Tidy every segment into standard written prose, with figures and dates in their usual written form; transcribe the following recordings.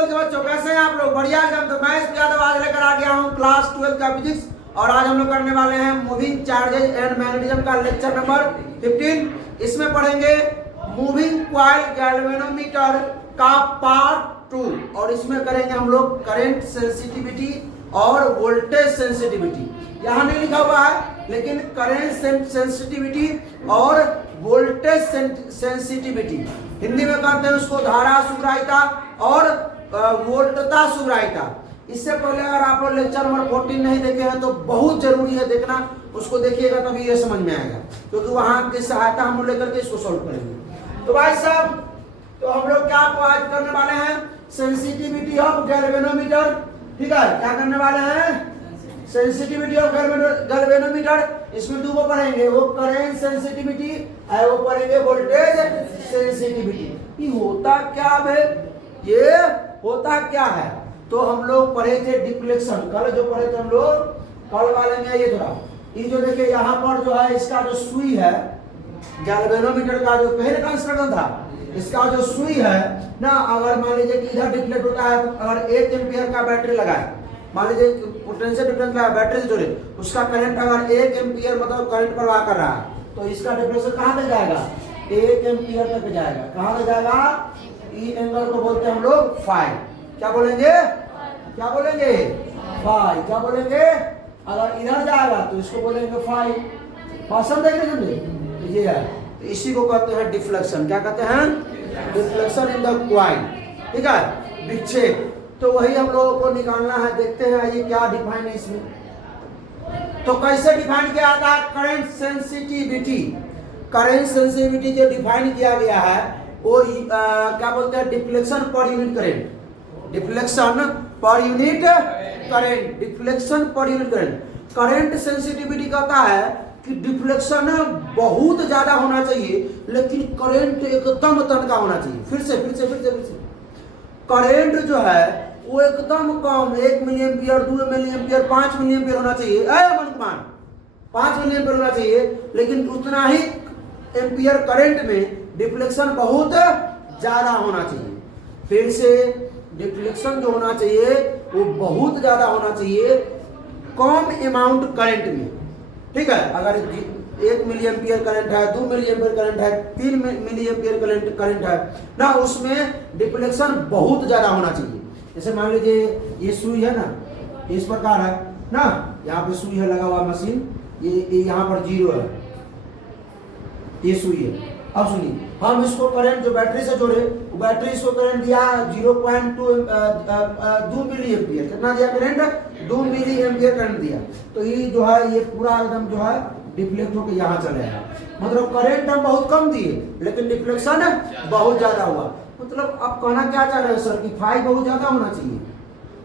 12 के बच्चों, कैसे हैं आप लोग? बढ़िया एकदम। तो मैं इस यादव आज लेकर आ गया हूँ क्लास 12 का फिजिक्स, और आज हम लोग करने वाले हैं मूविंग चार्जेज एंड मैग्नेटिज्म का लेक्चर नंबर 15। इसमें पढ़ेंगे मूविंग कॉइल गैल्वेनोमीटर का पार्ट 2, और इसमें करेंगे हम लोग करंट सेंसिटिविटी और वोल्टेज सेंसिटिविटी। यहाँ नहीं लिखा हुआ है, लेकिन करंट सेंसिटिविटी और वोल्टेज सेंसिटिविटी हिंदी में कहते हैं उसको धारा सुग्राह्यता और वोल्टता सुग्राह्यता। इससे पहले अगर आप लोग लेक्चर नंबर 14 नहीं देखे हैं तो बहुत जरूरी है देखना, उसको देखिएगा तभी ये समझ में आएगा, क्योंकि वहां की सहायता हम लोग लेकर के इसको सॉल्व करेंगे। तो भाई साहब, तो हम लोग क्या आज करने वाले हैं? Sensitivity of galvanometer. ठीक है, क्या करने वाले हैं? Sensitivity of galvanometer. इसमें दो पढ़ेंगे, वो करंट सेंसिटिविटी और वो पढ़ेंगे वोल्टेज सेंसिटिविटी। ये होता क्या है? ये होता क्या है? तो हम लोग पढ़े थे डिफ्लेक्शन, कल जो पढ़े थे हम लोग, कल वाले में ये थोड़ा, ये जो देखिए यहाँ पर जो है इसका जो सुई है गैल्वेनोमीटर का, जो पहले कंस्ट्रक्शन था, इसका जो सुई है ना, अगर मान लीजिए कि इधर डिफ्लेक्ट होता है, अगर 1 एम्पियर का बैटरी लगाए, मान लीजिए पोटेंशियल डिफरेंस का बैटरी से जोड़े, उसका करंट अगर 1 एम्पियर मतलब करंट प्रवाह कर रहा है, तो इसका डिफ्लेक्शन कहाँ तक जाएगा? 1 एम्पियर तक जाएगा। कहाँ तक जाएगा? ई एंगल को बोलते हैं हम लोग फाई। क्या बोलेंगे? क्या बोलेंगे? फाई। क्या बोलेंगे? अगर इधर जाएगा तो इसको बोलेंगे फाई। भाषण देख रहे हैं? ये है, तो इसी को कहते हैं डिफ्लेक्शन। क्या कहते हैं? Deflection in the coil. ठीक है, विक्षेप। तो वही हम लोगों को निकालना है। देखते हैं ये क्या डिफाइन है इसमें। तो कैसे डिफाइन किया जाता है? Current sensitivity. करंट सेंसिटिविटी जो डिफाइन किया गया है वो क्या बोलते हैं? Deflection per unit current. Deflection per unit current. Deflection per unit current. Current sensitivity कहता है कि डिफ्लेक्शन बहुत ज्यादा होना चाहिए, लेकिन करंट एकदम तनका होना चाहिए। फिर से करंट जो है वो एकदम कम, 1 milli ampere, 2 milli ampere, 5 milli ampere होना चाहिए। 5 मिली एम्पियर होना चाहिए, लेकिन उतना ही एम्पियर करंट में डिफ्लेक्शन बहुत ज्यादा होना चाहिए। फिर से डिफ्लेक्शन जो होना चाहिए वो बहुत ज्यादा होना चाहिए कम अमाउंट करंट में। ठीक है, अगर 1 मिली एम्पियर करंट है, 2 मिली एम्पियर करंट है, 3 मिली एम्पियर करंट है ना, उसमें डिफ्लेक्शन बहुत ज्यादा होना चाहिए। जैसे मान लीजिए ये सुई है ना, इस प्रकार है ना, यहाँ पे सुई है लगा हुआ मशीन, ये यहाँ पर 0 है, ये सुई है। अब सुनिए, हम इसको करंट जो बैटरी से जोड़े, बैटरी इसको करंट दिया 0.2 मिली एम्पियर। कितना दिया करंट? 2 मिली एम्पियर करंट दिया। तो ये जो है ये पूरा एकदम जो है डिफ्लेक्ट होकर यहाँ चले आया। मतलब करंट हम बहुत कम दिए, लेकिन डिफ्लेक्शन बहुत ज्यादा हुआ। मतलब आप कहना क्या चाह रहे हैं सर? कि फाई बहुत ज्यादा होना चाहिए।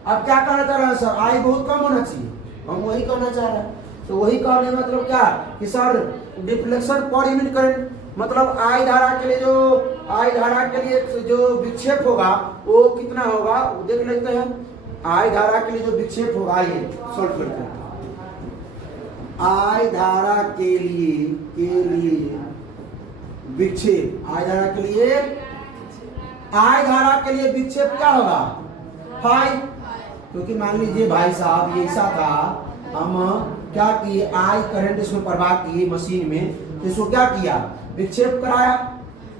आप क्या कहना चाह रहे हैं सर? आई बहुत कम होना चाहिए। हम वही कहना चाह रहे हैं। तो वही कहने मतलब क्या कि sir deflection per unit current, मतलब आई धारा के लिए जो विक्षेप होगा वो कितना होगा वो देख लेते हैं। आई धारा के लिए जो विक्षेप होगा, ये सॉल्व करते हैं। आई धारा के लिए विक्षेप, आई धारा के लिए विक्षेप क्या होगा? फाई। क्योंकि मान लीजिए भाई साहब ये ऐसा था, हम क्या किए, आई करंट इसमें प्रवाह किए मशीन में, तो इसको क्या किया? विक्षेप कराया,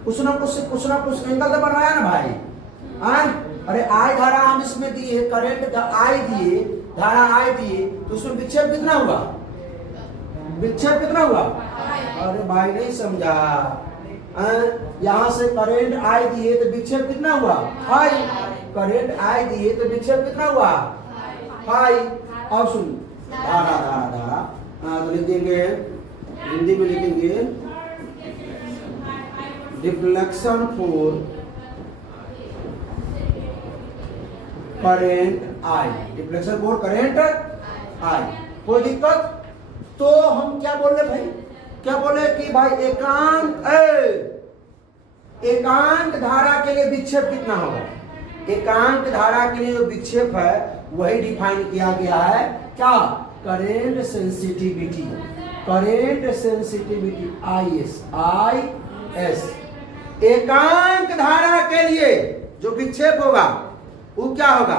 कुछ ना कुछ एंगल तो बनवाया ना भाई। अरे आई धारा हम इसमें दिए, करंट आई दिए, धारा आई दिए, तो उसमें विक्षेप कितना हुआ? विक्षेप कितना हुआ? अरे भाई नहीं समझा। यहाँ से करंट आई दिए तो विक्षेप कितना हुआ? फाई। करंट आई दिए तो विक्षेप कितना हुआ? फाई। अब सुन, धारा तो लिख देंगे, हिंदी में लिखेंगे deflection for current I. Deflection for current I. कोई दिक्कत? तो हम क्या बोले भाई? क्या बोले कि भाई एकांक धारा के लिए विक्षेप कितना होगा? एकांक धारा के लिए जो विक्षेप है वही डिफाइन किया गया है। क्या? Current sensitivity. Current sensitivity IS। एकांक धारा के लिए जो विक्षेप होगा, वो क्या होगा?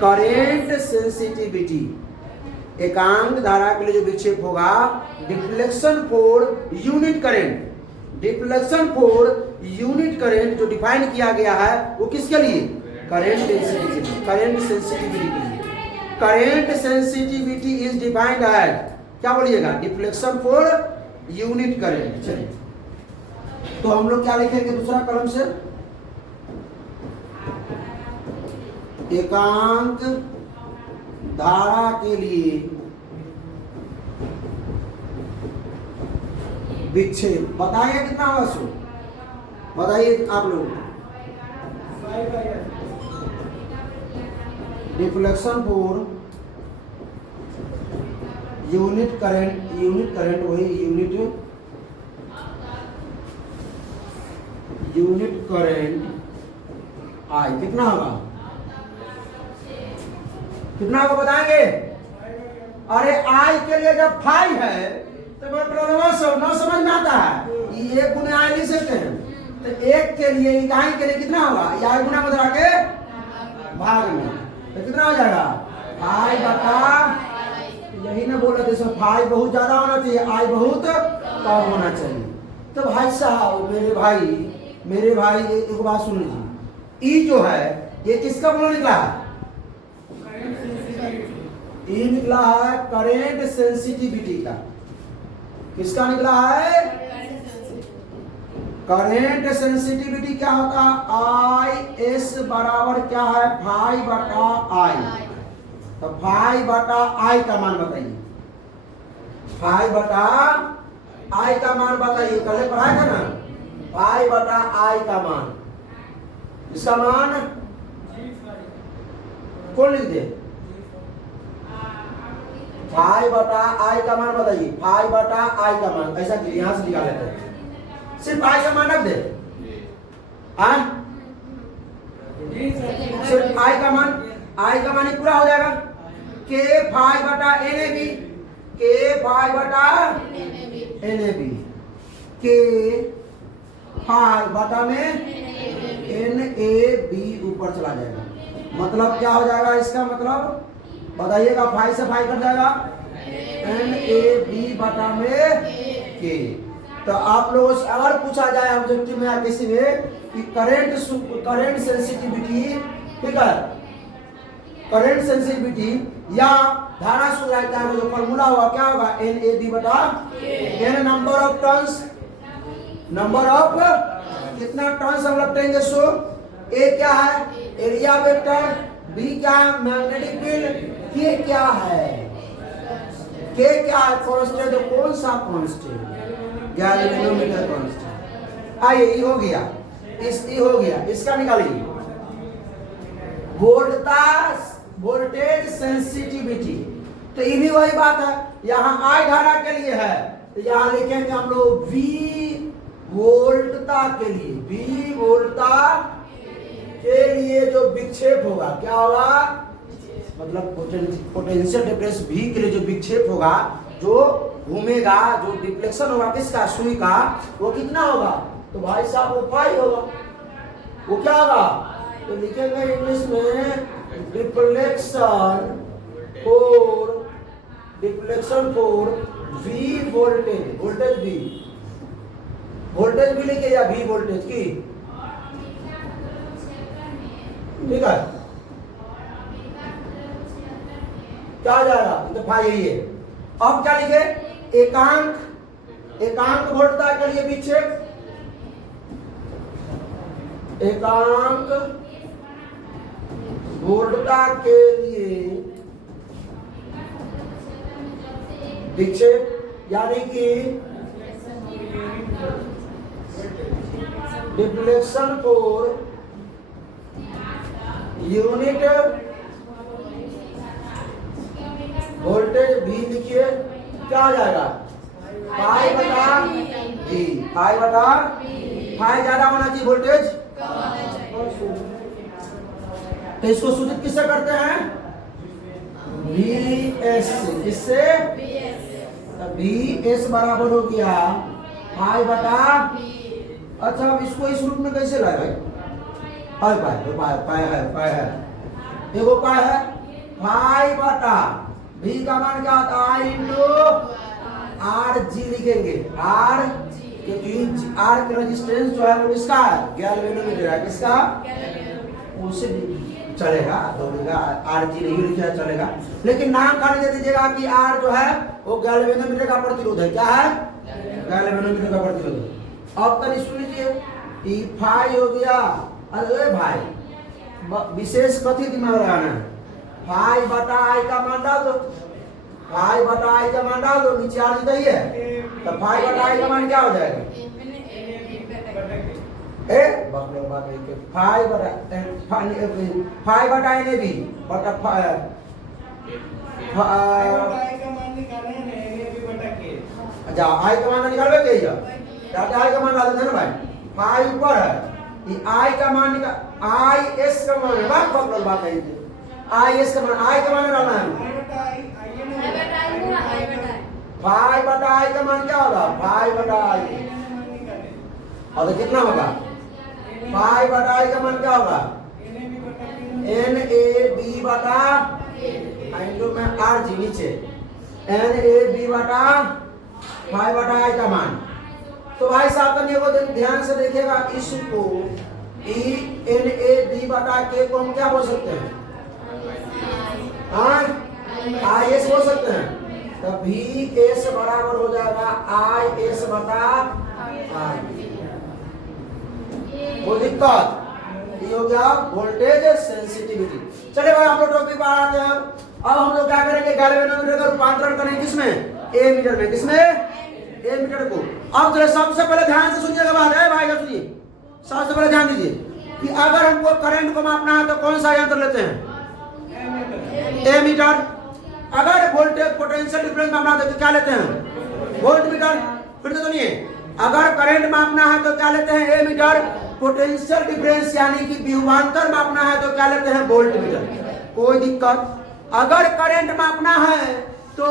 Current sensitivity. एकांक धारा के लिए जो विक्षेप होगा, deflection for unit current, deflection for unit current जो डिफाइन किया गया है वो किसके लिए? करेंट सेंसिटिविटी, करेंट सेंसिटिविटी के लिए। Current sensitivity is defined as, क्या बोलिएगा? Deflection for unit current. चलिए तो हम लोग क्या लिखेंगे दूसरा कलम से? एकांक धारा के लिए विक्षेप बताइए कितना होगा सो? बताइए आप लोग। Deflection for unit current, unit current वही यूनिट करंट आई कितना होगा? कितना होगा बताएंगे? अरे आई के लिए जब फाई है तो मतलब नौ समझ में आता है, ये एक गुना आई लिख सकते हैं। तो एक के लिए इकाई के लिए कितना होगा? आई गुना मुद्रा के भाग में, तो कितना हो जाएगा? फाई बटा, यही ना बोल रहे थे फाई बहुत ज्यादा होना चाहिए, आई बहुत कम होना चाहिए। तो भाई साहब मेरे भाई एक बात सुन लीजिए, ई जो है ये किसका बोला निकला है? ई निकला है करेंट सेंसिटिविटी का। किसका निकला है? करेंट सेंसिटिविटी क्या होता है? आई एस बराबर क्या है? फाई बटा आई। तो फाई बटा आई का मान बताइए, फाई बटा आई का मान बताइए। कल पढ़ाया था ना, फाई बटा आई का मान, इसका मान कौन लिख दे? फाई बटा आई का मान बताइए, फाई बटा आई का मान। ऐसा कीजिए, यहां से निकाल लेते हैं, सिर्फ आई का मान रख दे। सिर्फ आई का मान ही पूरा हो जाएगा। के फाई बटा एन ए बी, के फाई बटा एन ए बी, के फाई बटा में एन ए बी ऊपर चला जाएगा। मतलब क्या हो जाएगा इसका मतलब? बताइएगा। फाई से फाई कट जाएगा, एन ए बी बटा में के। तो आप लोगों से अगर पूछा जाए ऑब्जेक्टिव में या किसी में कि करंट सेंसिटिविटी, ठीक है, करंट सेंसिटिविटी या धारा सुधारिता का जो फॉर्मूला होगा क्या होगा? एन ए बी बटा N number of turns, number of कितना टर्न्स हम लपटेंगे सो। ए क्या है? एरिया वेक्टर, बी क्या है? मैग्नेटिक फील्ड, के क्या है? के क्या है? कांस्टेंट। कौन सा कांस्टेंट? गैलीलियोमीटर कांस्टेंट। आइए, ई हो गया, ई हो गया, इसका निकालिए। वोल्टेज सेंसिटिविटी, तो ये भी वही बात है। यहाँ आई धारा के लिए है तो यहाँ लिखेंगे हम लोग वी वोल्टता के लिए, वी वोल्टता के लिए जो विक्षेप होगा क्या होगा? मतलब पोटेंशियल डिफरेंस भी के लिए जो विक्षेप होगा, जो घूमेगा, जो डिफ्लेक्शन होगा किसका? सुई का, वो कितना होगा? तो भाई साहब वो फाई होगा। वो क्या होगा? तो लिखेंगे इंग्लिश में deflection for V voltage, voltage भी लिखे या वी वोल्टेज की, ठीक है, क्या आ जाएगा? तो फाई यही है। अब क्या लिखे? एकांक वोल्टता के लिए विक्षेप, एकांक वोल्टता के लिए विक्षेप, यानी कि डिफ्लेक्शन फॉर यूनिट वोल्टेज भी लिखिए, क्या आ जाएगा? फाई बटा वी, फाई बटा, फाई ज्यादा होना चाहिए, वोल्टेज। तो इसको सूचित किससे करते हैं? वी एस से। किससे? वी एस बराबर हो गया फाई बटा। अच्छा, अब इसको इस रूप में कैसे लाए भाई? पाई है एक उपाय है पाई बटा भी का मान क्या होता है आई इंटू आर जी लिखेंगे आर क्योंकि आर का रेजिस्टेंस जो है वो किसका है गैल्वेनोमीटर है किसका उसे चलेगा दौड़ेगा आर जी नहीं लिखा चलेगा लेकिन नाम खाली दे दीजिएगा कि आर जो है वो गैल्वेनोमीटर का प्रतिरोध है क्या है गैल्वेनोमीटर का प्रतिरोध। अब तक सुन लीजिए ई फाई हो गया अरे भाई विशेष कथी दिमाग लगाना है फाई बटा आई का मान डाल दो फाई बटा आई का मान डाल दो नीचे आर जी है तो फाई बटा आई का मान क्या हो जाएगा ए फाई बटा आई ने भी बटा अच्छा आई का मान निकालवे के जाते आई का मान डाल देते हैं ना भाई फाई ऊपर है ये आई का मान निकाल आई एस का मान है बात कही आई एस का मान डालना है फाई बटा आई का मान क्या होगा फाई बटा आई और तो कितना होगा फाई बटा आई का मान क्या होगा एन ए बी बटा इंटू में आर जी नीचे एन ए बी बटा फाई बटा आई का मान। तो भाई साहब करने को ध्यान से देखिएगा इसको ई एन ए बी बटा के को हम क्या बोल सकते हैं आई एस बोल सकते हैं तो भी एस बराबर हो जाएगा आई एस बटा आई वो दिक्कत ये हो गया वोल्टेज सेंसिटिविटी। चलिए भाई हम लोग टॉपिक पर आ गए अब हम लोग क्या करेंगे गैल्वेनोमीटर का रूपांतरण करेंगे किसमें ए मीटर में किसमें ए मीटर को। अब तो सबसे पहले ध्यान से सुनिएगा बात है भाई सुनिए सबसे पहले ध्यान दीजिए कि अगर हमको करंट को मापना है तो कौन सा यंत्र लेते हैं ए मीटर। अगर वोल्टेज पोटेंशियल डिफरेंस मापना है तो क्या लेते हैं वोल्ट मीटर। फिर तो सुनिए अगर करंट मापना है तो क्या लेते हैं ए मीटर। पोटेंशियल डिफरेंस यानी कि विभवांतर मापना है तो क्या लेते हैं वोल्ट मीटर। कोई दिक्कत। अगर करंट मापना है तो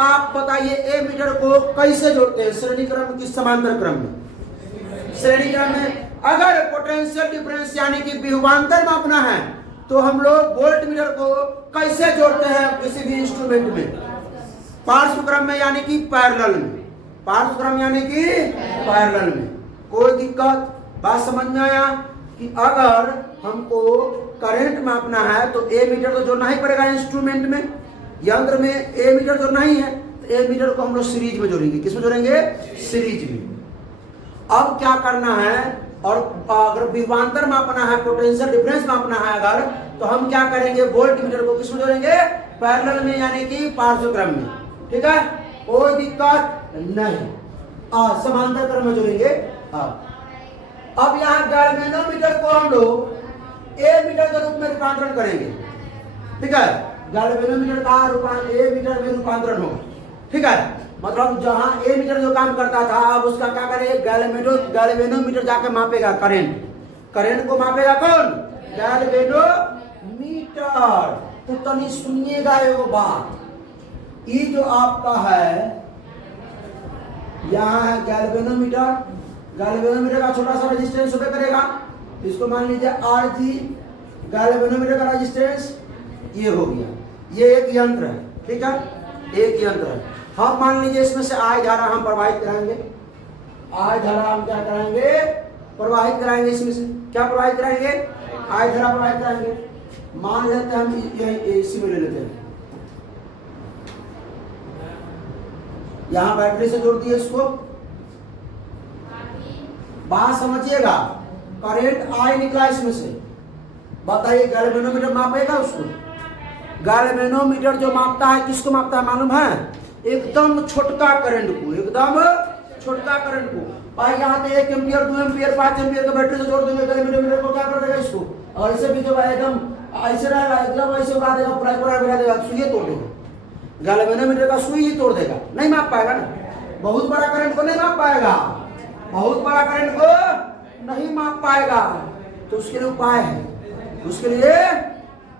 आप बताइए ए मीटर को कैसे जोड़ते हैं श्रेणी क्रम की समांतर क्रम में श्रेणी क्रम में। अगर पोटेंशियल डिफरेंस यानी कि विभवांतर मापना है तो हम लोग वोल्ट मीटर को कैसे जोड़ते हैं किसी भी इंस्ट्रूमेंट में पार्श्व क्रम में यानी कि पैरेलल में पार्श्व क्रम यानी कि पैरेलल में। कोई दिक्कत बात समझ में आया कि अगर हमको करंट मापना है तो ए मीटर तो जोड़ना ही पड़ेगा इंस्ट्रूमेंट में यंत्र में ए मीटर जो नहीं है तो ए मीटर को हम लोग सीरीज में जोड़ेंगे किसमें जोड़ेंगे सीरीज में। अब क्या करना है और अगर विभवांतर मापना है पोटेंशियल डिफरेंस मापना है अगर तो हम क्या करेंगे वोल्ट मीटर को किसमें जोड़ेंगे पैरेलल में यानी कि पार्श्व क्रम में। ठीक है कोई दिक्कत नहीं समांतर क्रम में जोड़ेंगे। अब यहाँ गैल्वेनोमीटर को हम लोग ए मीटर के रूप में रूपांतरण करेंगे। ठीक है गैल्वेनोमीटर का ए मीटर में रूपांतरण होगा। ठीक है मतलब जहां ए मीटर जो काम करता था अब उसका क्या करेगा गैल्वेनोमीटर जाके मापेगा करंट को मापेगा कौन गैल्वेनोमीटर। तो तनी सुनिएगा एगो बात ये जो आपका है यहाँ है गैल्वेनोमीटर का छोटा सा रेजिस्टेंस होकर करेगा इसको मान लीजिए आर जी गैल्वेनोमीटर का रेजिस्टेंस ये हो गया ये एक यंत्र है। ठीक है एक यंत्र है। हम मान लीजिए इसमें से आई धारा हम प्रवाहित कराएंगे आई धारा हम क्या कराएंगे प्रवाहित कराएंगे इसमें से क्या प्रवाहित कराएंगे आई धारा प्रवाहित कराएंगे। मान लेते हैं हम इसी में ले लेते हैं यहाँ बैटरी से जोड़ दिए इसको। बात समझिएगा करंट आई निकला इसमें से बताइए गैल्वेनोमीटर मापेगा उसको। गैल्वेनोमीटर जो मापता है किसको मापता है मालूम है एकदम छोटका करंट को एकदम छोटका करंट को। भाई यहाँ पे 1 एम्पियर 2 एम्पियर 5 एम्पियर का बैटरी से जोड़ देंगे गैल्वेनोमीटर को क्या कर देगा इसको और ऐसे भी जब एकदम ऐसे रहेगा एकदम ऐसे उड़ा देगा पूरा मिला देगा सुई तोड़ देगा गैल्वेनोमीटर का सुई ही तोड़ देगा नहीं माप पाएगा ना। बहुत बड़ा करंट को नहीं माप पाएगा बहुत बड़ा करंट को नहीं माप पाएगा। तो उसके लिए उपाय है उसके लिए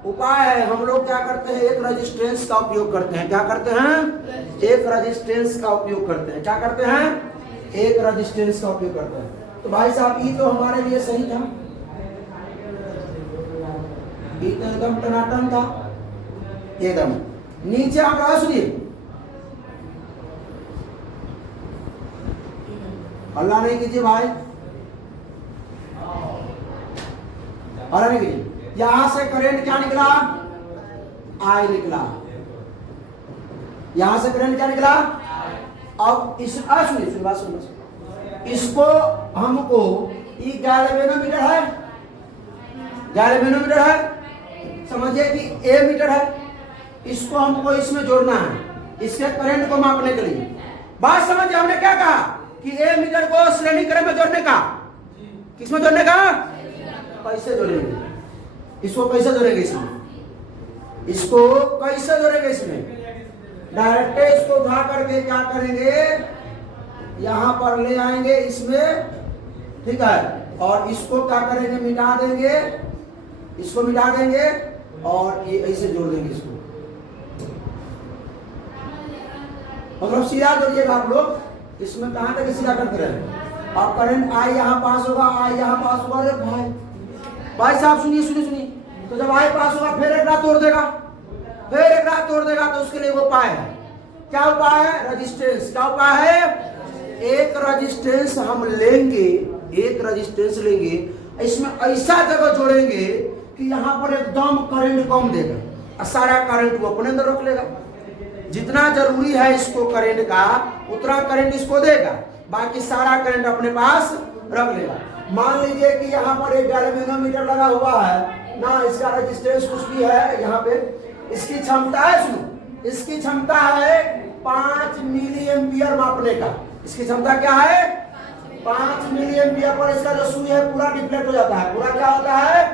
उपाय है हम लोग क्या करते हैं एक रेजिस्टेंस का उपयोग करते हैं। क्या करते हैं एक रेजिस्टेंस का उपयोग करते हैं। क्या करते हैं एक रेजिस्टेंस का उपयोग करते हैं। तो भाई साहब ये तो हमारे लिए सही था ये तो एकदम टनाटन था एकदम। नीचे आप रहा सुनिए, अल्लाह नहीं कीजिए भाई, अल्लाह नहीं कीजिए। यहां से करंट क्या निकला, आई निकला, यहां से करंट क्या निकला। अब इस सुनिए बात सुनिए, इसको हमको ये गैल्वेनोमीटर है, गैल्वेनोमीटर है, समझिए कि ए मीटर है, इसको हमको इसमें जोड़ना है, इसके करंट को मापने के लिए। बात समझिए, हमने क्या कहा कि ए मीटर को श्रेणी क्रम में जोड़ने का, किसमें जोड़ने का, कैसे जोड़ेंगे इसको, कैसे जोड़ेंगे इसमें, इसको कैसे जोड़ेंगे इसमें, डायरेक्ट इसको उठा करके क्या करेंगे, यहां पर ले आएंगे इसमें, ठीक है, और इसको क्या करेंगे, मिटा देंगे, इसको मिटा देंगे और ये ऐसे जोड़ देंगे इसको, मतलब सीधा जोड़िएगा आप लोग, इसमें कहां तक सीधा करते रहे। और करंट आई यहाँ पास होगा, आई यहाँ पास होगा। अरे भाई साहब सुनिए सुनिए सुनिए, तो जब आई पास होगा फिर एक रात तोड़ देगा, फिर एक रात तोड़ देगा, तो उसके लिए वो उपाय है, क्या उपाय है, रजिस्टेंस। क्या उपाय है, एक रजिस्टेंस हम लेंगे, एक रजिस्टेंस लेंगे, इसमें ऐसा जगह जोड़ेंगे कि यहाँ पर एकदम करंट कम देगा और सारा करंट वो अपने अंदर रख लेगा। जितना जरूरी है इसको करंट का, उतना करंट इसको देगा, बाकी सारा करंट अपने पास रख लेगा। मान लीजिए कि यहाँ पर एक गैल्वेनोमीटर लगा हुआ है ना, इसका रेजिस्टेंस कुछ भी है, यहाँ पे इसकी क्षमता है, सुनो, इसकी क्षमता है 5 मिली एम्पियर मापने का। इसकी क्षमता क्या है, 5 मिली एम्पियर पर इसका जो सुई है पूरा डिफ्लेक्ट हो जाता है, पूरा क्या होता है,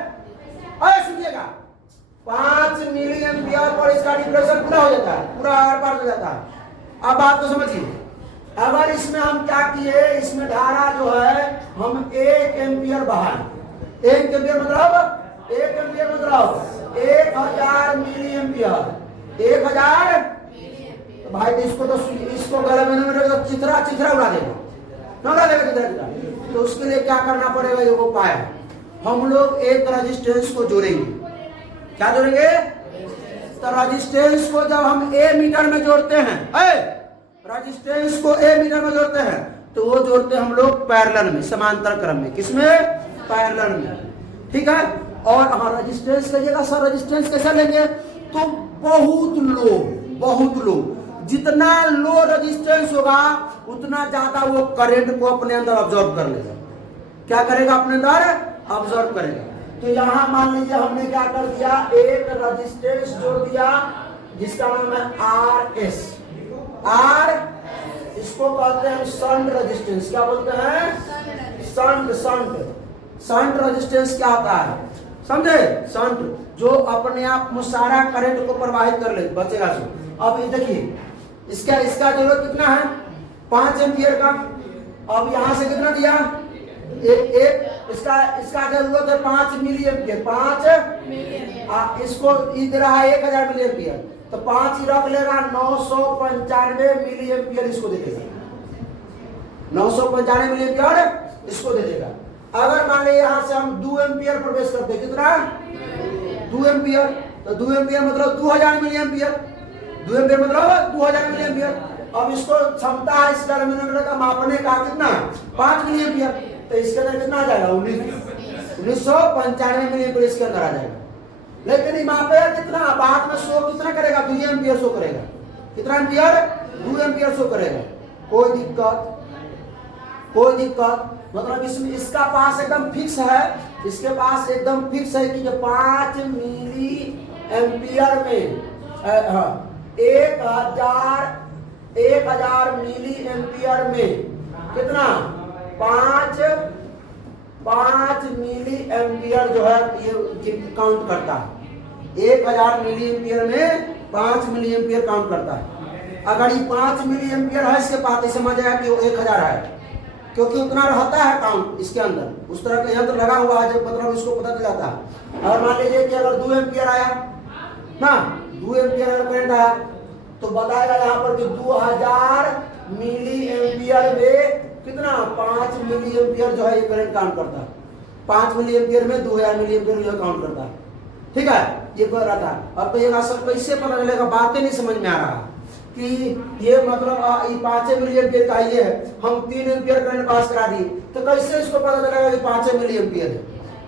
अरे सुनिएगा, 5 मिली एम्पियर पर इसका डिफ्लेक्शन पूरा हो जाता है, पूरा आर पार हो जाता है। अब बात को समझिए, अगर इसमें हम क्या किए, इसमें धारा जो है हम 1 एम्पियर बढ़ाए, 1 एम्पियर मतलब 1 एम्पियर मतलब 1000 मिली एम्पियर, 1000। तो भाई इसको गैल्वेनोमीटर तो चित्रा चित्रा उड़ा देगा, ना उड़ा देगा चित्रा। तो उसके लिए क्या करना पड़ेगा, ये उपाय है, हम लोग एक रेजिस्टेंस को जोड़ेंगे। क्या जोड़ेंगे, तो रेजिस्टेंस को जब हम ए मीटर में जोड़ते हैं, रेजिस्टेंस को ए मीटर में जोड़ते हैं, तो वो जोड़ते हैं हम लोग पैरेलल में, समांतर क्रम में, किसमें, पैरेलल में, ठीक है। और हाँ, रेजिस्टेंस कहिएगा सर, रेजिस्टेंस कैसा लेंगे, तो बहुत लो, बहुत लो, जितना लो रेजिस्टेंस होगा उतना ज्यादा वो करंट को अपने अंदर ऑब्जॉर्व कर लेगा। क्या करेगा, अपने अंदर ऑब्जॉर्व करेगा। तो यहां मान लीजिए हमने क्या कर दिया, एक रेजिस्टेंस जोड़ दिया जिसका नाम है RS, आर, इसको कहते हैं शंट रेजिस्टेंस। क्या बोलते हैं, शंट। शंट रेजिस्टेंस क्या होता है, समझे, शंट जो अपने आप में सारा करंट को प्रवाहित कर ले, बचेगा जो। अब ये देखिए, इसका जरूरत कितना है, 5 एम्पियर का। अब यहां से कितना दिया, एक इसका जरूरत है 5 मिली एम्पियर, 5 इसको इधर है 1000 मिली एम्पियर, तो 5 ही रख लेगा, 995 मिली एम्पियर इसको दे देगा, 995 मिली एम्पियर इसको दे देगा। अगर मान लीजिए यहां से हम 2 एम्पियर प्रवेश करते हैं, कितना, 2 एम्पियर, तो 2 एम्पियर मतलब 2000 मिली एम्पियर, 2 एम्पियर मतलब 2000 मिली एम्पियर। अब इसको क्षमता है इस गैल्वेनोमीटर का मापने का कितना, 5 मिली एम्पियर, तो इसके अंदर कितना आ जाएगा, 1995 मिली एम्पियर इसके अंदर आ जाएगा। लेकिन मापेगा कितना, बाद में शो कितना करेगा, 2 एम्पियर शो करेगा, कितना एम्पियर, 2 एम्पियर शो करेगा। कोई दिक्कत, कोई दिक्कत, मतलब इसमें इसका पास एकदम फिक्स है, इसके पास एकदम फिक्स है कि 5 मिली एम्पियर में 1000 मिली एम्पियर में कितना, 5 मिली एम्पियर जो है ये काउंट करता है। 1000 मिली एम्पियर में 5 मिली एम्पियर काउंट करता है। अगर ये 5 मिली एम्पियर है इसके पास, तो समझ आया कि वो 1000 है, क्योंकि उतना रहता है काउंट इसके अंदर, उस तरह का यंत्र लगा हुआ है, जब मतलब इसको पता चलाता है। और मान लीजिए कि अगर 2 एम्पियर आया ना, 2 एम्पियर अगर करंट आया, तो बताएगा यहाँ पर कि 2000 मिली एम्पियर में कितना, 5 मिली एम्पियर जो है ये करंट काउंट करता है। 5 मिली एम्पियर में 2000 मिली एम्पियर जो काउंट करता है, ठीक है, ये बोल रहा था। अब तो ये सर कैसे पता चलेगा, बातें नहीं समझ में आ रहा कि ये मतलब ये 5 मिली एम्पियर का ये है, हम 3 एम्पियर करंट पास करा दिए, तो कैसे इसको पता चलेगा कि 5 मिली एम्पियर है।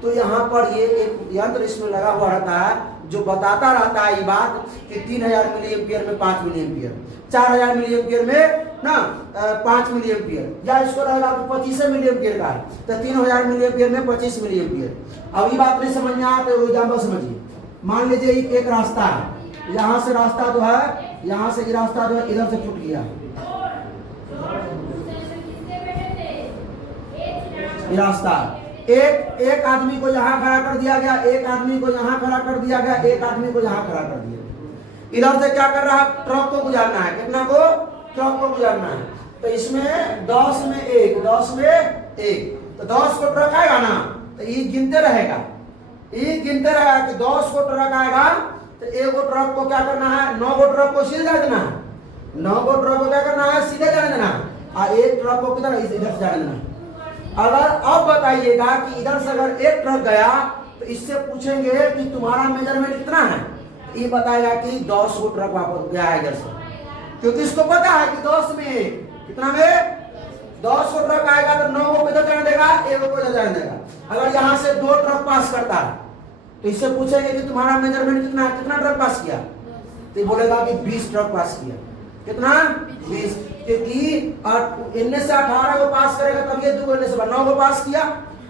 तो यहाँ पर ये एक यंत्र इसमें लगा हुआ रहता है जो बताता रहता है ये बात कि 3000 मिली एम्पियर में 5 मिली एम्पियर, 4000 मिली एम्पियर में ना 5 मिली एम्पियर, या इसको रहेगा तो 25 मिली एम्पियर का है तो 3000 मिली एम्पियर में 25 मिली एम्पियर। अब ये बात नहीं समझ में आया तो एग्जाम्पल समझिए। मान लीजिए एक रास्ता है, यहाँ से रास्ता जो है, यहाँ से ये रास्ता जो है इधर से फूट गया, ये रास्ता एक आदमी को यहाँ खड़ा कर दिया गया, एक आदमी को यहाँ खड़ा कर दिया गया, एक आदमी को यहाँ खड़ा कर दिया। इधर से क्या कर रहा है, ट्रक को गुजारना है, कितना को, ट्रक को गुजारना है। तो इसमें 10 में 1, 10 में 1, तो 10 को ट्रक आएगा ना, तो ये गिनते रहेगा, ये गिनते रहेगा कि 10 को ट्रक आएगा, तो एक को ट्रक को क्या करना है, 9 को ट्रक को सीधे जाने देना है, 9 को ट्रक को क्या करना है, सीधे जाने देना है, और एक ट्रक को किधर, इधर से जाने देना है। अगर अब बताइएगा कि इधर से अगर एक ट्रक गया तो इससे पूछेंगे कि तुम्हारा मेजरमेंट कितना है, ये बताएगा कि 10 को ट्रक वापस गया है इधर से, क्योंकि इसको पता है कि 10 में कितना में 10 को ट्रक आएगा तो 9 को इधर जाने देगा, 1 को इधर जाने देगा। अगर यहाँ से 2 ट्रक पास करता है तो इससे पूछेंगे कि तुम्हारा मेजरमेंट कितना है, कितना ट्रक पास किया, तो बोलेगा कि 20 ट्रक पास किया, कितना 20, क्योंकि इनमें से 18 को पास करेगा तब ये 2 से 9 को पास किया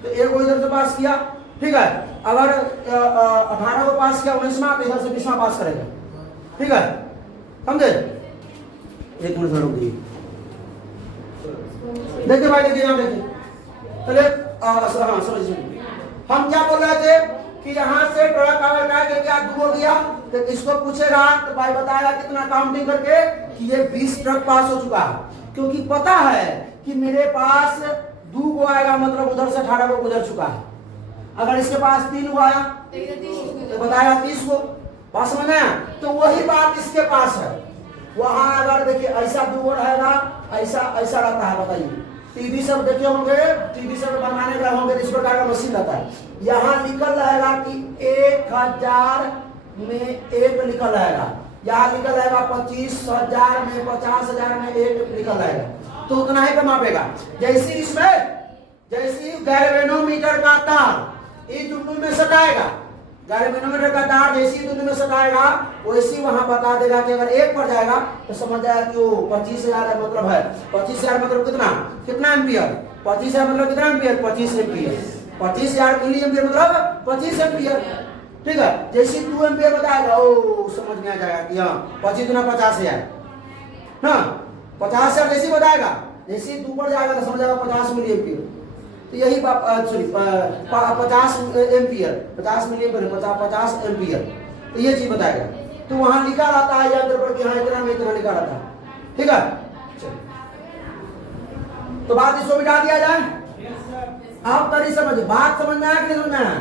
तो 1 को इधर से पास किया, ठीक है। अगर 18 को पास किया 19वां तो इधर से 20वां पास करेगा, ठीक है, समझे। एक मिनट रुक जाइए, देखिए भाई, देखिए यहाँ देखिए, चलिए हाँ समझिए। हम क्या बोल रहे थे कि यहाँ से ट्रक अगर क्या 2 हो गया तो इसको पूछेगा तो भाई बताएगा कितना काउंटिंग करके कि ये 20 ट्रक पास हो चुका है, क्योंकि पता है कि मेरे पास 2 को आएगा, मतलब उधर से 18 को गुजर चुका है। अगर इसके पास 3 को आया तो बताएगा 30 को, बात समझ में आया। तो वही बात इसके पास है, वहां अगर देखिए ऐसा 2 रहेगा, ऐसा ऐसा रहता है, बताइए टीवी सब देखे होंगे, टीवी सब बनाने का होंगे, इस प्रकार का मशीन रहता है, यहाँ लिखल रहेगा कि 1000 में 1 लिखल रहेगा, यहाँ लिखल रहेगा 25,000 में 50,000 में 1 लिखल रहेगा, तो उतना ही का मापेगा। जैसी इसमें जैसी गैल्वेनोमीटर का तार ये दुनू में सटाएगा, गैल्वेनोमीटर का तार जैसी दुनू में सटाएगा वैसी वहां बता देगा कि अगर 1 पर जाएगा तो समझ जाएगा कि वो 25,000 मतलब है, 25,000 मतलब कितना, कितना एम्पियर, 25,000 मतलब कितना एम्पियर, 25 एम्पियर, 25,000 मिली एम्पियर मतलब 25 एम्पियर, ठीक है। जैसे 2 एम्पियर बताएगा ओ समझ में आ जाएगा कि हाँ 25 गुना 50,000 ना, 50,000 जैसे बताएगा, जैसे 2 पर जाएगा तो समझ जाएगा 50 मिली एम्पियर। तो यही sorry 50 ampere, 50 milli ampere 50 ampere, तो ये चीज बताएगा। तो वहां लिखा रहता है यंत्र पर कि हाँ इतना में इतना लिखा रहता है, ठीक है। तो बात इसको बिठा दिया जाए, आप तरी समझ, बात समझ में आया कि नहीं समझ में आया।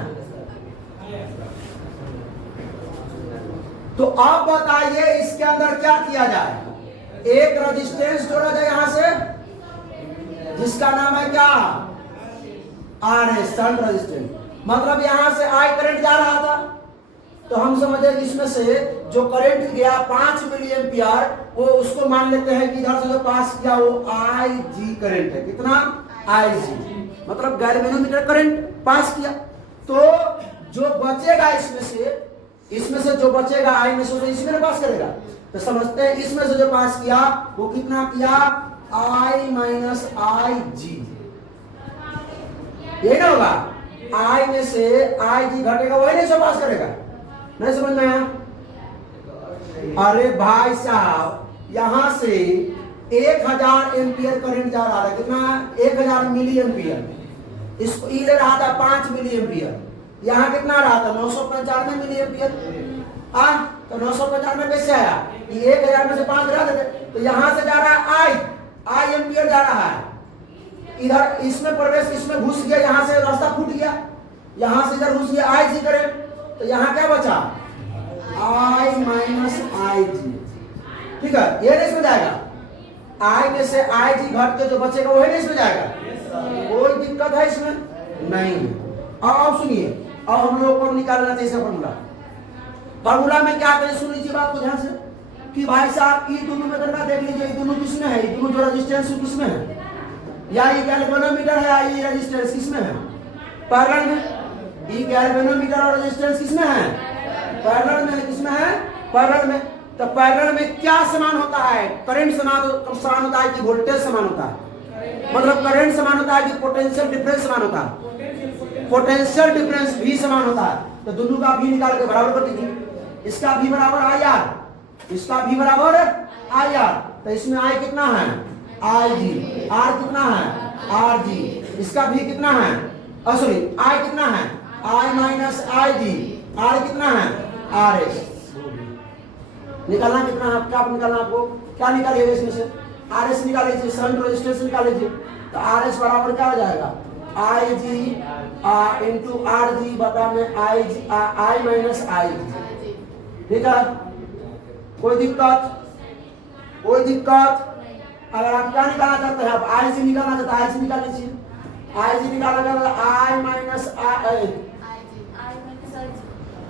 तो अब बताइए इसके अंदर क्या किया जाए, एक रेजिस्टेंस जोड़ा जाए यहां से जिसका नाम है क्या, RS शंट रेजिस्टेंस, मतलब यहां से I करंट जा रहा था, तो हम समझे इसमें से जो करंट गया 5 मिली एम्पियर वो उसको मान लेते हैं कि इधर से जो पास किया वो IG करंट है, कितना IG, मतलब गैल्वेनोमीटर करंट पास किया। तो जो बचेगा इसमें से जो बचेगा I में से इसमें पास करेगा, तो समझते हैं इसमें से जो पास किया वो कितना किया, I माइनस IG, यही ना होगा, I में से IG घटेगा वही नहीं से पास करेगा, नहीं समझ में आया। अरे भाई साहब यहां से 1000 एम्पियर करंट जा रहा है, कितना 1000 मिली एम्पियर, इसको ये ले रहा था 5 मिली एम्पियर, यहाँ कितना रहा था 995 मिली एम्पियर, तो 995 कैसे आया, ये 1000 में से 5 घटा देते, तो यहाँ से जा रहा है I एम्पियर जा रहा है, इधर इसमें प्रवेश इसमें घुस गया, यहाँ से रास्ता फूट गया, यहाँ से इधर घुस गया IG करंट, तो यहाँ क्या बचा I माइनस IG, ठीक है। ये नहीं समझ आएगा, I में से IG घट के जो बचेगा वही नहीं समझ आएगा, कोई दिक्कत है इसमें नहीं। अब सुनिए, अब हम लोग को निकालना चाहिए इसका फॉर्मूला, फार्मूला में क्या करें, सुन लीजिए बात को ध्यान से कि भाई साहब ये दोनों में करना देख लीजिए, ये दोनों किसमें है, ये दोनों जो रेजिस्टेंस किसमें है, या ये गैल्वेनोमीटर है या ये रेजिस्टेंस किसमें है, पैरेलल में। ये गैल्वेनोमीटर और रेजिस्टेंस किसमें है, पैरेलल में है। किसमें है, पैरेलल में। तो पैरेलल में क्या समान होता है, करंट समान होता है कि वोल्टेज समान होता है, मतलब करंट समान होता है कि पोटेंशियल डिफरेंस समान होता है, पोटेंशियल डिफरेंस भी समान होता है। तो दोनों का भी निकाल के बराबर कर दीजिए, इसका भी बराबर आई आर, इसका भी बराबर आई आर। तो इसमें आई कितना है, आई जी, आर कितना है, आर जी, इसका भी कितना है, सॉरी आई कितना है, आई माइनस आई जी, आर कितना है, आर एस। निकालना कितना है, क्या निकालना आपको, क्या निकालिएगा इसमें से, आर एस निकाल लीजिए, शंट रेजिस्टेंस निकाल लीजिए। तो आर एस बराबर क्या हो जाएगा, आई जी इंटू आर जी बटा में आई जी, आई माइनस आई जी। ठीक है, कोई दिक्कत, कोई दिक्कत। अगर आप क्या निकालना चाहते हैं, आप आई जी निकालना चाहते हैं, आई जी निकाल लीजिए, आई जी निकालना चाहते हैं, आई माइनस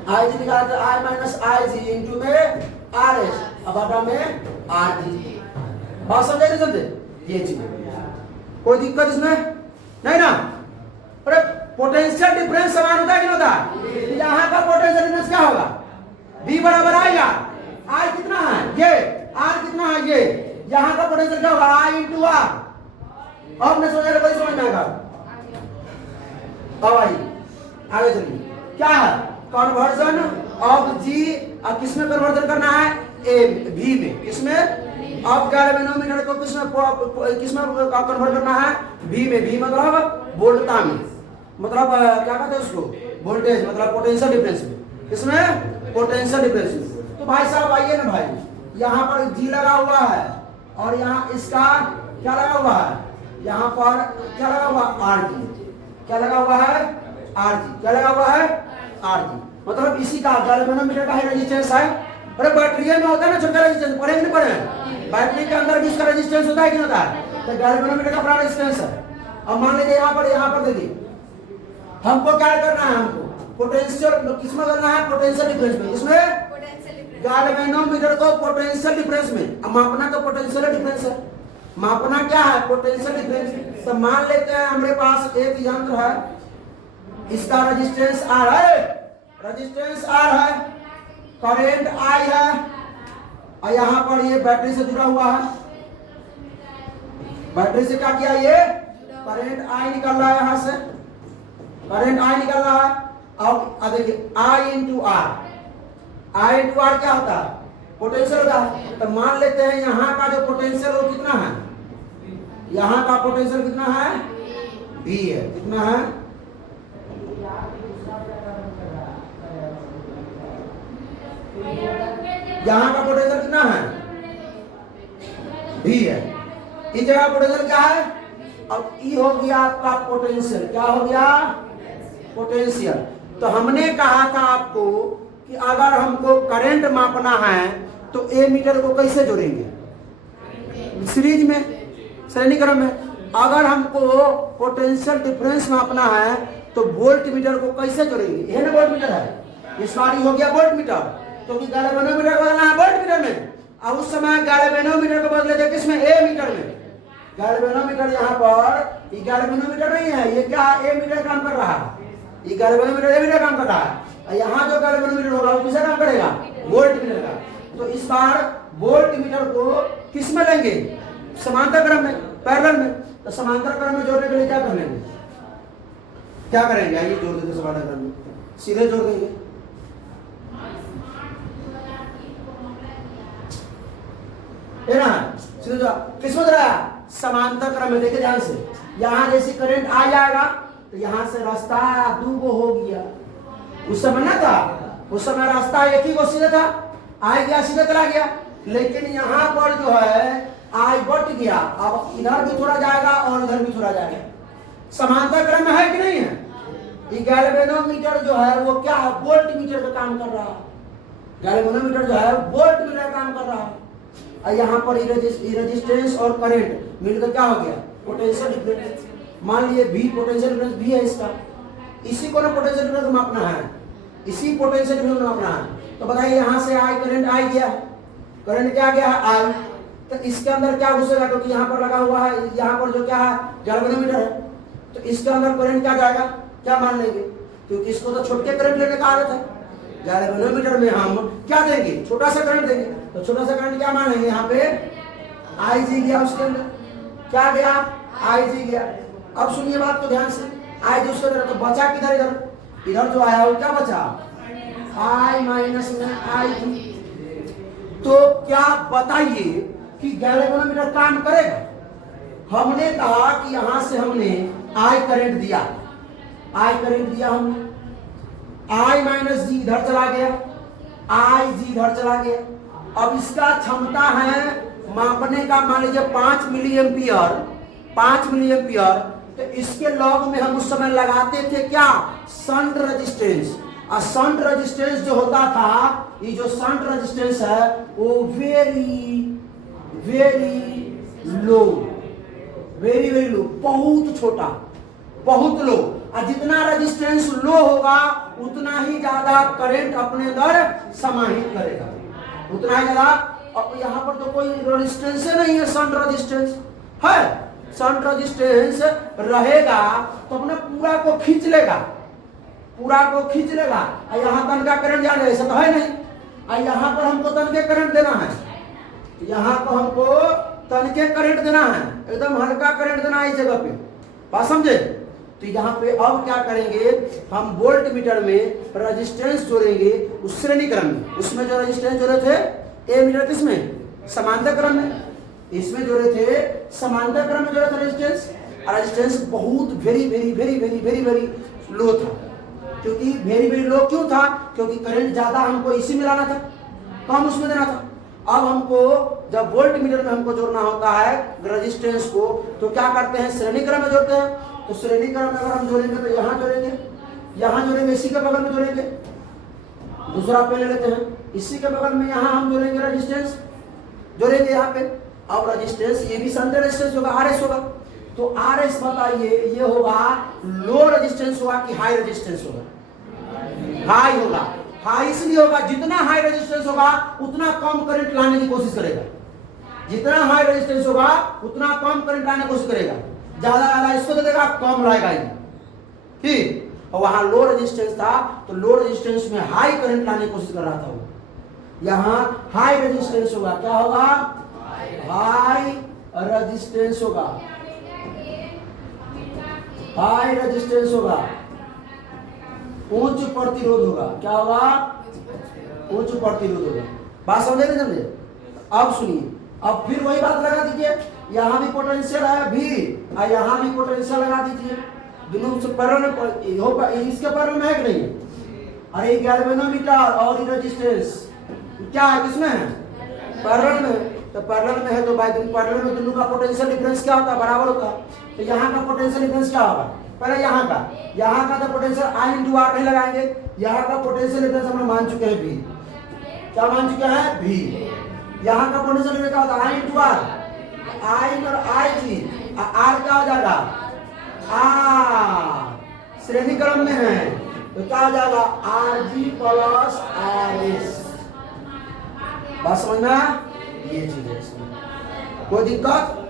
आई जी निकालना, आई माइनस आई जी इंटू में आर एस बटा में आर जी। बात समझे नहीं समझे, ये चीज कोई दिक्कत इसमें नहीं ना। अरे पोटेंशियल डिफरेंस समान होता है कि नहीं होता, यहाँ का पोटेंशियल डिफरेंस क्या होगा, V बराबर आई आर, आई कितना है ये, आर कितना है ये, यहाँ का पोटेंशियल क्या होगा, आई इंटू आर। अब मैं सोचा कोई समझ में आएगा, अब आइए आगे चलिए, क्या है कन्वर्जन ऑफ जी, अब किसमें कन्वर्जन करना है, ए भी में, किसमें, अब गैल्वेनोमीटर को किसमें कन्वर्ट करना है, भी में, भी मतलब वोल्टता में, मतलब क्या कहते हैं उसको, वोल्टेज मतलब पोटेंशियल डिफरेंस में, किसमें, पोटेंशियल डिफरेंस में। तो भाई साहब आइए ना भाई, यहाँ पर जी लगा हुआ है और यहाँ इसका क्या लगा हुआ है, यहाँ पर क्या लगा हुआ, आर जी, क्या लगा हुआ है, आर जी, क्या लगा हुआ है, आर जी, मतलब इसी का गैल्वेनोमीटर का ही रेजिस्टेंस है। अरे बैटरी में होता है ना छोटा रेजिस्टेंस, पढ़े नहीं पढ़े, बैटरी के अंदर भी इसका रेजिस्टेंस होता है कि नहीं होता है, तो गैल्वेनोमीटर का बड़ा रेजिस्टेंस है। अब मान लीजिए यहाँ पर देखिए, हमको क्या करना है, हमको पोटेंशियल किसमें करना है, पोटेंशियल डिफरेंस में, इसमें गैल्वेनोमीटर को पोटेंशियल डिफरेंस में, अब मापना तो पोटेंशियल डिफरेंस है, मापना क्या है, पोटेंशियल डिफरेंस। तो मान लेते हैं हमारे पास एक यंत्र है, इसका रेजिस्टेंस आर है, रेजिस्टेंस आर है, करंट आई है, और यहाँ पर ये बैटरी से जुड़ा हुआ है, बैटरी से क्या किया, ये करंट आई निकल रहा है, यहाँ से करंट आई निकल रहा है। अब देखिए I into R, I into R क्या होता है, पोटेंशियल होता है। तो मान लेते हैं यहाँ का जो पोटेंशियल वो कितना है, यहाँ का पोटेंशियल कितना है, V है, कितना है, यहाँ का पोटेंशियल कितना है, V है, इस जगह पोटेंशियल क्या है। अब ई हो गया आपका पोटेंशियल, क्या हो गया, पोटेंशियल। तो हमने कहा था आपको कि अगर हमको करंट मापना है तो ए मीटर को कैसे जोड़ेंगे, सीरीज में, श्रेणी क्रम में। अगर हमको पोटेंशियल डिफरेंस मापना है तो वोल्ट मीटर को कैसे जोड़ेंगे, यह ना वोल्ट मीटर है, ये सारी हो गया वोल्ट मीटर, क्योंकि गैल्वेनोमीटर को बदलना है वोल्ट मीटर में। अब उस समय गैल्वेनोमीटर को बदले थे किसमें, ए मीटर में। गैल्वेनोमीटर यहाँ पर ये गैल्वेनोमीटर नहीं है, ये क्या ए मीटर काम कर रहा है, ये गैल्वेनोमीटर ए मीटर काम कर रहा है। यहाँ जो गैल्वेनोमीटर होगा वो किसका काम करेगा, वोल्ट मीटर का। तो इस बार वोल्ट मीटर को किस में लेंगे, समांतर क्रम में, पैरेलल में। तो समांतर क्रम में जोड़ने के लिए क्या कर लेंगे, क्या करेंगे, आइए जोड़ देते समांतर क्रम में, सीधे जोड़ देंगे। है ना, सीधे जो किसमें जोड़ा, समांतर क्रम में। देखिए ध्यान से, यहाँ जैसे करंट आ जाएगा तो यहाँ से रास्ता दो हो गया, उस समय ना था, उस समय रास्ता एक ही को सीधे था, आ गया सीधे चला गया। लेकिन यहाँ पर जो है आई बट गया, अब इधर भी थोड़ा जाएगा और इधर भी थोड़ा जाएगा, समांतर क्रम में है कि नहीं है। ये गैल्वेनोमीटर जो है वो क्या है, वोल्ट मीटर का काम कर रहा है, गैल्वेनोमीटर जो है वोल्ट मीटर का काम कर रहा है। और यहाँ पर रेजिस्टेंस और करंट मिलकर क्या हो गया, पोटेंशियल डिफरेंस। मान लीजिए V पोटेंशियल डिफरेंस भी है इसका, इसी को ना पोटेंशियल डिफरेंस मापना है। इसी पोटेंशियल डिफरेंस में अपना है। तो बताइए यहाँ से आई करंट आई गया, करंट क्या गया है आई, तो इसके अंदर क्या घुसेगा, क्योंकि यहाँ पर लगा हुआ है, यहाँ पर जो क्या है गैल्वेनोमीटर है, तो इसके अंदर करंट क्या जाएगा, क्या मान लेंगे, क्योंकि इसको तो छोटे करंट लेने का आदत है। गैल्वेनोमीटर में हम क्या देंगे, छोटा सा करंट देंगे, तो छोटा सा करंट क्या मान लेंगे, यहाँ पे आई जी गया, उसके अंदर क्या गया आई जी गया। अब सुनिए बात को ध्यान से, आई जी उसके अंदर, तो बचा किधर, इधर इधर जो आया वो क्या बचा, आई माइनस में आई जी। तो क्या बताइए कि गैल्वेनोमीटर काम करेगा। हमने कहा कि यहां से हमने आई करंट दिया, आई करंट दिया हमने, आई माइनस जी इधर चला गया, आई जी इधर चला गया। अब इसका क्षमता है मापने का, मान लीजिए 5 मिली एम्पियर, 5 मिली एम्पियर। तो इसके लॉग में हम उस समय लगाते थे क्या, शंट रेजिस्टेंस। और शंट रेजिस्टेंस जो होता था, ये जो शंट रेजिस्टेंस है वो very very low, very very low, बहुत छोटा, बहुत लो। और जितना रेजिस्टेंस लो होगा उतना ही ज्यादा करंट अपने अंदर समाहित करेगा, उतना ही ज्यादा। अब यहाँ पर तो कोई रेजिस्टेंस नहीं है, शंट रेजिस्टेंस है, शंट रेजिस्टेंस रहेगा तो अपने पूरा को खींच लेगा, पूरा को खींच लेगा। और यहाँ तन का करंट जाने, ऐसा तो है नहीं। और यहाँ पर हमको तन के करंट देना है, यहाँ को हमको तन के करंट देना है, एकदम हल्का करंट देना है इस जगह पे, बात समझे। तो यहाँ पे अब क्या करेंगे, हम वोल्ट मीटर में रेजिस्टेंस जोड़ेंगे उस श्रेणी क्रम में। उसमें जो रेजिस्टेंस जोड़े थे ए मीटर, किसमें, समांतर क्रम में, इसमें जोड़े थे समांतर क्रम में जोड़े थे रेजिस्टेंस। रेजिस्टेंस बहुत very very very very very very low था, क्योंकि वेरी वेरी लो क्यों था, क्योंकि करंट ज्यादा हमको इसी में लाना था, कम उसमें देना था। अब हमको जब वोल्ट मीटर में हमको जोड़ना होता है रेजिस्टेंस को, तो क्या करते हैं, श्रेणी क्रम में जोड़ते हैं। तो श्रेणी क्रम में अगर हम जोड़ेंगे तो यहाँ जोड़ेंगे, यहाँ जोड़ेंगे, इसी के बगल में जोड़ेंगे, दूसरा पे ले लेते हैं, इसी के बगल में यहाँ हम जोड़ेंगे रेजिस्टेंस, जोड़ेंगे यहाँ पे। अब रेजिस्टेंस ये भी शंट रेजिस्टेंस होगा, आरएस होगा। तो आरएस बताइए ये होगा लो रेजिस्टेंस होगा कि हाई रेजिस्टेंस होगा, हाई होगा। हाई इसलिए होगा, जितना हाई रेजिस्टेंस होगा उतना कम करंट लाने की कोशिश करेगा, जितना हाई रेजिस्टेंस होगा उतना कम करंट लाने की कोशिश करेगा। ज्यादा इसको दे देगा, कम लाएगा ये, ठीक। और वहां लो रेजिस्टेंस था तो लो रेजिस्टेंस में हाई करंट लाने की कोशिश कर रहा था वो, यहाँ हाई रेजिस्टेंस होगा, क्या होगा, हाई रेजिस्टेंस होगा, हाई रेजिस्टेंस होगा, उच्च प्रतिरोध होगा, क्या होगा, उच्च प्रतिरोध होगा। बात समझे नहीं समझे। अब सुनिए, अब फिर वही बात लगा दीजिए, यहाँ भी पोटेंशियल है भी और यहाँ भी पोटेंशियल लगा दीजिए, दोनों से पैरेलल में होगा, इसके पैरेलल में है कि नहीं। अरे गैल्वेनोमीटर और रेजिस्टेंस क्या है, किसमें है, पैरेलल में। तो पैरेलल में है तो भाई पैरेलल में दोनों का पोटेंशियल डिफरेंस क्या होता है, बराबर होता है। तो यहाँ का पोटेंशियल डिफरेंस क्या होगा, पहले यहाँ का तो पोटेंशियल आई इंटू आर नहीं लगाएंगे, यहाँ का पोटेंशियल डिफरेंस हम लोग मान चुके हैं भी, क्या मान चुके हैं भी। यहाँ का पोटेंशियल डिफरेंस क्या होता है, आई इंटू आर, आई और आई जी, आर क्या हो जाएगा, आर श्रेणी क्रम में है तो क्या हो जाएगा, R G plus R S. बात समझना, ये चीज है, कोई दिक्कत।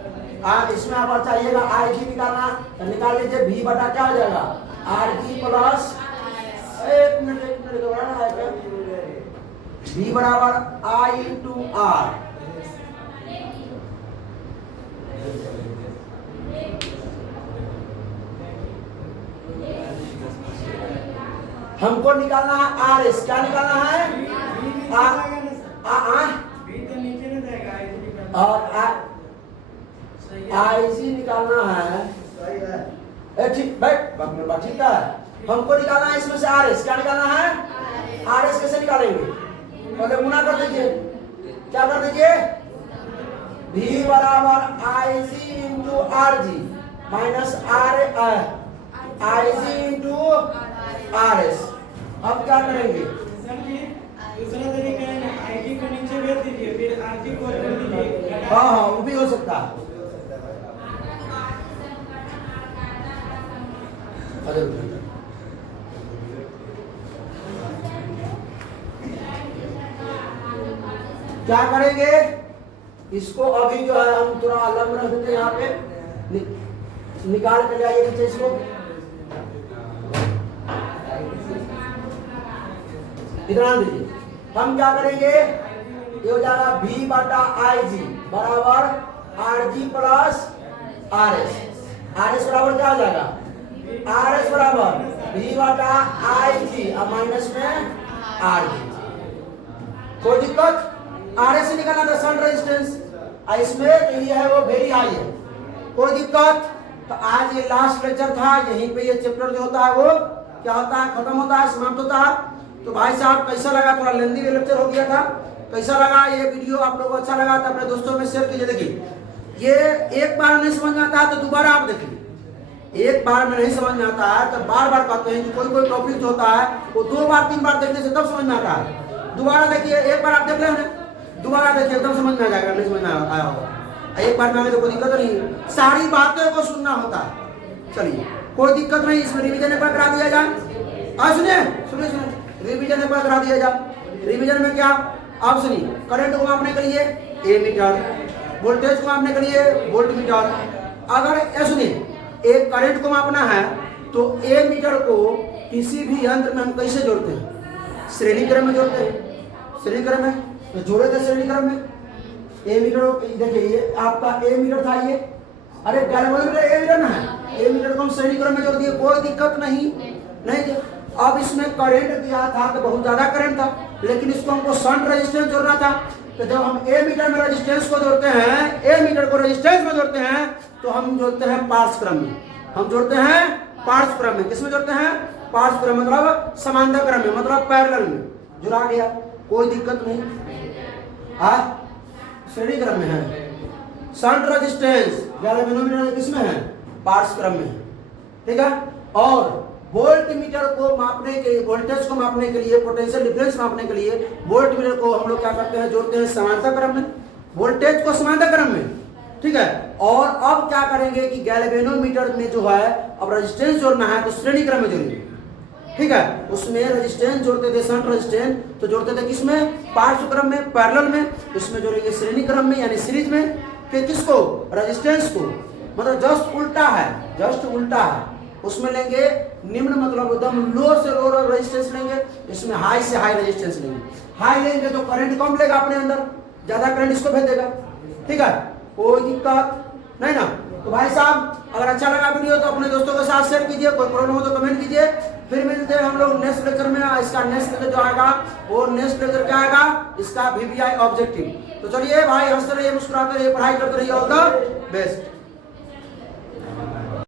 इसमें आप चाहिएगा आई जी निकालना, तो निकाल लीजिए, भी बटा क्या हो जाएगा, आर जी प्लस, एक मिनट भी बराबर आई इंटू आर। हमको निकालना है आर एस, क्या निकालना है, और आई जी निकालना है, ठीक बैठ, ठीक है। हमको निकालना है इसमें से आर एस, क्या निकालना है, आर एस कैसे निकालेंगे, पहले गुना कर दीजिए, क्या कर दीजिए, भी बराबर I G into R G minus R I G into R S. अब क्या करेंगे, दूसरा तरीका है, आईजी को नीचे भेज दीजिए, फिर आरजी को ऊपर दीजिए। हाँ वो भी हो सकता है। क्या करेंगे, इसको अभी जो है हम थोड़ा अलग रख देते हैं, यहाँ पे निकाल कर ले आइए नीचे इसको, इतना दीजिए। हम क्या करेंगे, ये हो जाएगा V बटा IG बराबर RG प्लस RS। RS बराबर क्या हो जाएगा, RS बराबर V बटा IG और माइनस में RG। कोई दिक्कत, RS से निकालना था शन रेजिस्टेंस, इसमें जो ये है वो वेरी हाई है, कोई दिक्कत। तो आज ये लास्ट लेक्चर था, यहीं पे ये चैप्टर जो होता है वो क्या होता है, खत्म होता है, समाप्त होता है। तो भाई साहब कैसा लगा, थोड़ा लेंदी लेक्चर हो गया था, कैसा लगा ये वीडियो, आप लोगों को अच्छा लगा तो अपने दोस्तों में शेयर कीजिए। देखिए ये एक बार नहीं समझ में आता है तो दोबारा आप देखिए, एक बार में नहीं समझ में आता है तो बार बार कहते हैं कि कोई कोई टॉपिक जो होता है वो 2 बार 3 बार देखने से तब समझ में आता है। दोबारा देखिए, एक बार आप देख लें, दोबारा देखिए एकदम समझ में आ जाएगा, नहीं समझ में आया होगा, एक बार में आगे तो कोई दिक्कत नहीं, सारी बातें को सुनना होता है। चलिए कोई दिक्कत नहीं, इसमें रिवीजन एक बार करा दिया जाए। सुनिए सुनिए सुनिए, रिवीजन एक बार करा दिया जाए। रिवीजन में क्या, अब सुनिए, करंट को मापने के लिए ए मीटर, वोल्टेज को मापने के लिए वोल्ट मीटर। अगर सुनिए एक करंट को मापना है तो ए मीटर को किसी भी यंत्र में हम कैसे जोड़ते हैं, श्रेणी क्रम में जोड़ते हैं। श्रेणी क्रम में तो जोड़े थे, श्रेणी क्रम में ए मीटर, देखिए ये आपका ए मीटर था, ये अरे गैल्वेनोमीटर ए मीटर ना है, ए मीटर को हम श्रेणी क्रम में जोड़ दिए, कोई दिक्कत नहीं नहीं। अब इसमें करंट दिया था तो बहुत ज्यादा करंट था, लेकिन इसको हमको शंट रेजिस्टेंस जोड़ना था। तो जब हम ए मीटर में रेजिस्टेंस को जोड़ते हैं, ए मीटर को रेजिस्टेंस में जोड़ते हैं तो हम जोड़ते हैं पार्श्व क्रम में, हम जोड़ते हैं पार्श्व क्रम में। किसमें जोड़ते हैं, पार्श्व क्रम मतलब समांतर क्रम में, मतलब पैरेलल में जुड़ा गया, कोई दिक्कत नहीं। श्रेणी क्रम में है। शंट रेजिस्टेंस गैल्वेनोमीटर किसमें है, पार्श्व क्रम में, ठीक है। और वोल्ट मीटर को मापने के लिए, वोल्टेज को मापने के लिए, पोटेंशियल डिफरेंस मापने के लिए वोल्ट मीटर को हम लोग क्या करते हैं, जोड़ते हैं समांतर क्रम में, वोल्टेज को समांतर क्रम में, ठीक है। और अब क्या करेंगे कि गैल्वेनोमीटर में जो है अब रेजिस्टेंस जोड़ना है तो श्रेणी क्रम में जोड़ेंगे, ठीक है। उसमें रेजिस्टेंस जोड़ते थे, शंट रेजिस्टेंस तो जोड़ते थे किसमें, पार्श्व क्रम में, पैरेलल में। उसमें जोड़ेंगे श्रेणी क्रम में यानी सीरीज में। फिर किसको, रेजिस्टेंस को, मतलब जस्ट उल्टा है, जस्ट उल्टा है। उसमें लेंगे निम्न मतलब एकदम लो से लो रेजिस्टेंस लेंगे, इसमें हाई से हाई रेजिस्टेंस लेंगे। हाई लेंगे तो करंट कम लेगा अपने अंदर, ज्यादा करंट इसको भेज देगा, ठीक है, कोई दिक्कत नहीं ना। तो भाई साहब अगर अच्छा लगा वीडियो तो अपने दोस्तों के साथ शेयर कीजिए, कोई प्रॉब्लम हो तो कमेंट कीजिए। फिर मिलते हैं हम लोग नेक्स्ट लेक्चर में। इसका नेक्स्ट लेक्चर जो आएगा वो नेक्स्ट लेक्चर क्या आएगा, इसका VBI ऑब्जेक्टिव। तो चलिए भाई, हंसते रहिए, मुस्कुराते रहिए, पढ़ाई करते रहिए, ऑल द बेस्ट।